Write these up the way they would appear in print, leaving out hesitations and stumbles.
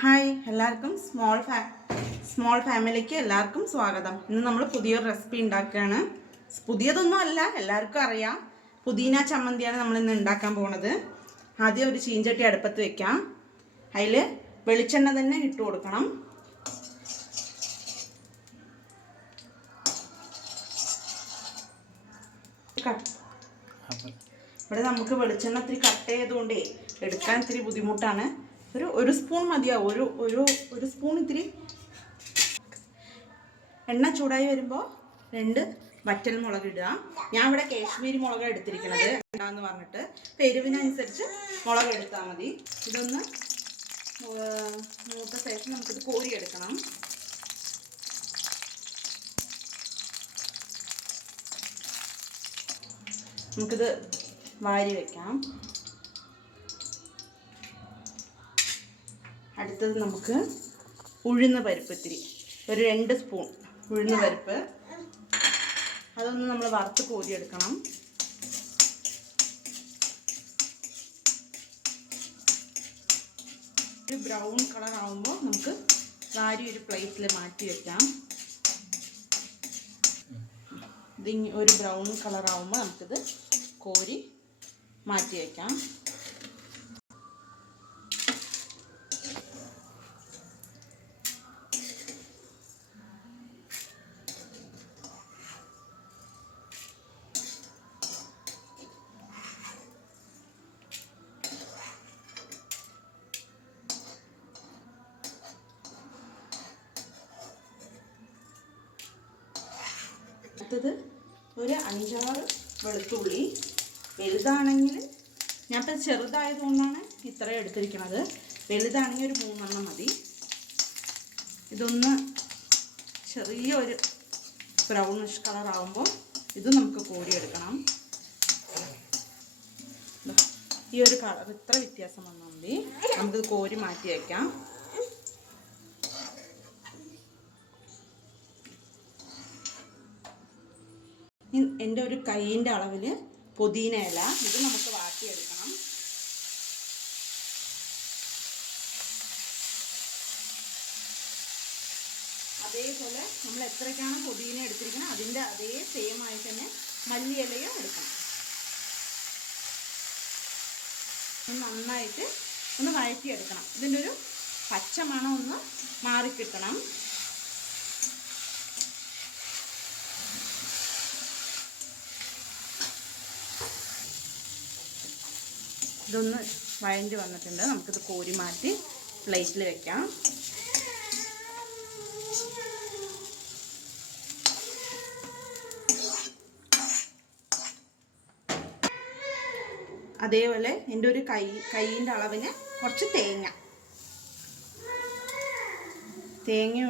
Hi, എല്ലാവർക്കും small ഫാമിലിക്ക് എല്ലാവർക്കും സ്വാഗതം. ഇന്ന് നമ്മൾ പുതിയൊരു റെസിപ്പി ഉണ്ടാക്കുകയാണ്. പുതിയതൊന്നും അല്ല, എല്ലാവർക്കും അറിയാം. പുതിന ചമ്മന്തിയാണ് നമ്മൾ ഇന്ന് ഉണ്ടാക്കാൻ പോകുന്നത്. ആദ്യം ഒരു ചീഞ്ചട്ടി അടുപ്പത്ത് വെക്കാം. അതിൽ വെളിച്ചെണ്ണ തന്നെ ഇട്ട് കൊടുക്കണം. ഇവിടെ നമുക്ക് വെളിച്ചെണ്ണ ഇത്തിരി കട്ട് ചെയ്തുകൊണ്ടേ എടുക്കാൻ ഇത്തിരി ബുദ്ധിമുട്ടാണ്. ഒരു സ്പൂൺ മതിയാവും. ഒരു സ്പൂൺ ഇത്തിരി എണ്ണ ചൂടായി വരുമ്പോൾ 2 വറ്റൽ മുളക് ഇടുക. ഞാൻ ഇവിടെ കാശ്മീരി മുളക് എടുത്തിരിക്കുന്നത് എന്ന് പറഞ്ഞിട്ട് എരിവിനനുസരിച്ച് മുളക് എടുത്താൽ മതി. ഇതൊന്ന് മൂത്ത ശേഷം നമുക്കിത് കോരിയെടുക്കണം. നമുക്കിത് വാരി വെക്കാം. അടുത്തത് നമുക്ക് ഉഴുന്ന് പരിപ്പ് ഇത്തിരി ഒരു 2 സ്പൂൺ ഉഴുന്ന് പരിപ്പ്, അതൊന്ന് നമ്മൾ വറുത്ത് കോരിയെടുക്കണം. ഒരു ബ്രൗൺ കളർ ആകുമ്പോൾ നമുക്ക് വാരി ഒരു പ്ലേറ്റിൽ മാറ്റി വെക്കാം. ഇത് ഒരു ബ്രൗൺ കളർ ആകുമ്പോൾ നമുക്കിത് കോരി മാറ്റി വയ്ക്കാം. അടുത്തത് ഒരു 5-6 വെളുത്തുള്ളി. വലുതാണെങ്കിൽ ഞാനിപ്പോൾ ചെറുതായതുകൊണ്ടാണ് ഇത്രയും എടുത്തിരിക്കുന്നത്. വലുതാണെങ്കിൽ ഒരു 3 എണ്ണം മതി. ഇതൊന്ന് ചെറിയൊരു ബ്രൗണിഷ് കളർ ആകുമ്പോൾ ഇത് നമുക്ക് കോരിയെടുക്കണം. ഈ ഒരു കളർ ഇത്ര വ്യത്യാസം വന്നാൽ മതി. നമുക്കിത് കോരി മാറ്റി വയ്ക്കാം. എൻ്റെ ഒരു കൈയിൻ്റെ അളവിൽ പുതിന ഇല, ഇത് നമുക്ക് വാട്ടിയെടുക്കണം. അതേപോലെ നമ്മൾ എത്രയ്ക്കാണ് പുതിന എടുത്തിരിക്കുന്നത് അതിൻ്റെ അതേ സെയിം ആയിട്ട് തന്നെ മല്ലിയിലയും എടുക്കണം. നന്നായിട്ട് ഒന്ന് വഴറ്റിയെടുക്കണം. ഇതിൻ്റെ ഒരു പച്ച മണം ഒന്ന് മാറിക്കിട്ടണം. ഇതൊന്ന് വഴണ്ടി വന്നിട്ടുണ്ട്. നമുക്കിത് കോരി മാറ്റി പ്ലേറ്റിൽ വെക്കാം. അതേപോലെ എൻ്റെ ഒരു കൈയിൻ്റെ അളവിന് കുറച്ച് തേങ്ങ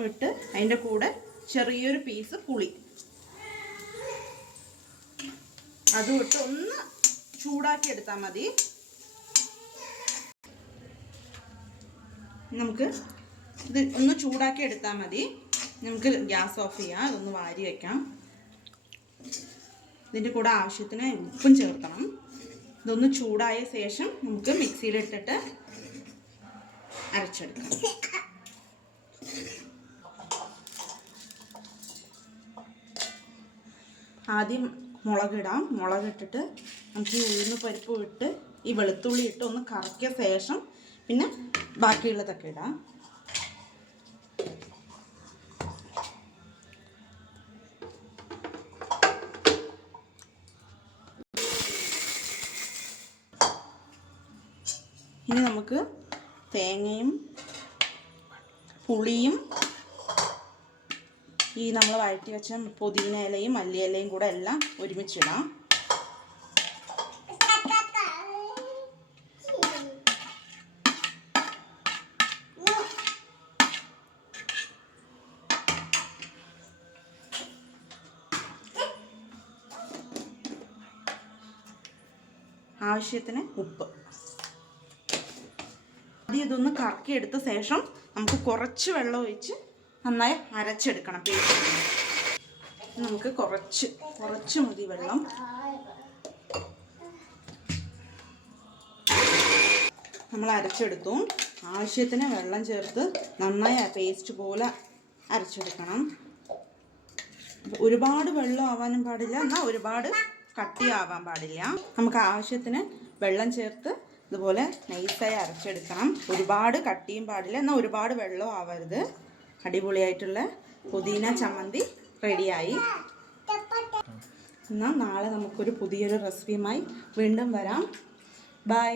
ഇട്ട് അതിൻ്റെ കൂടെ ചെറിയൊരു പീസ് പുളി അതും ഇട്ട് ഒന്ന് ചൂടാക്കി എടുത്താൽ മതി. നമുക്ക് ഇത് ഒന്ന് ചൂടാക്കി എടുത്താൽ മതി. നമുക്ക് ഗ്യാസ് ഓഫ് ചെയ്യാം. ഇതൊന്ന് വാരി വയ്ക്കാം. ഇതിൻ്റെ കൂടെ ആവശ്യത്തിന് ഉപ്പും ചേർക്കണം. ഇതൊന്ന് ചൂടായ ശേഷം നമുക്ക് മിക്സിയിലിട്ടിട്ട് അരച്ചെടുക്കാം. ആദ്യം മുളകിടാം. മുളകിട്ടിട്ട് നമുക്ക് ഉഴുന്ന് പരിപ്പ് ഇട്ട് ഈ വെളുത്തുള്ളി ഇട്ട് ഒന്ന് കറക്കിയ ശേഷം പിന്നെ ബാക്കിയുള്ളതൊക്കെ ഇടാം. ഇനി നമുക്ക് തേങ്ങയും പുളിയും ഈ നമ്മൾ വഴറ്റി വെച്ച പുതിന ഇലയും മല്ലിയിലയും കൂടെ എല്ലാം ഒരുമിച്ചിടാം. ആവശ്യത്തിന് ഉപ്പ്. ആദ്യം ഇതൊന്ന് കറക്കിയെടുത്ത ശേഷം നമുക്ക് കുറച്ച് വെള്ളം ഒഴിച്ച് നന്നായി അരച്ചെടുക്കണം. നമുക്ക് കുറച്ച് മതി വെള്ളം. നമ്മൾ അരച്ചെടുത്തു. ആവശ്യത്തിന് വെള്ളം ചേർത്ത് നന്നായി പേസ്റ്റ് പോലെ അരച്ചെടുക്കണം. ഒരുപാട് വെള്ളം ആവാനും പാടില്ല, എന്നാൽ ഒരുപാട് കട്ടിയാവാൻ പാടില്ല. നമുക്ക് ആവശ്യത്തിന് വെള്ളം ചേർത്ത് ഇതുപോലെ നൈസായി അരച്ചെടുക്കണം. ഒരുപാട് കട്ടിയും പാടില്ല, എന്നാൽ ഒരുപാട് വെള്ളം ആവരുത്. അടിപൊളിയായിട്ടുള്ള പുതിന ചമ്മന്തി റെഡിയായി. എന്നാൽ നാളെ നമുക്കൊരു പുതിയൊരു റെസിപ്പിയുമായി വീണ്ടും വരാം. ബൈ.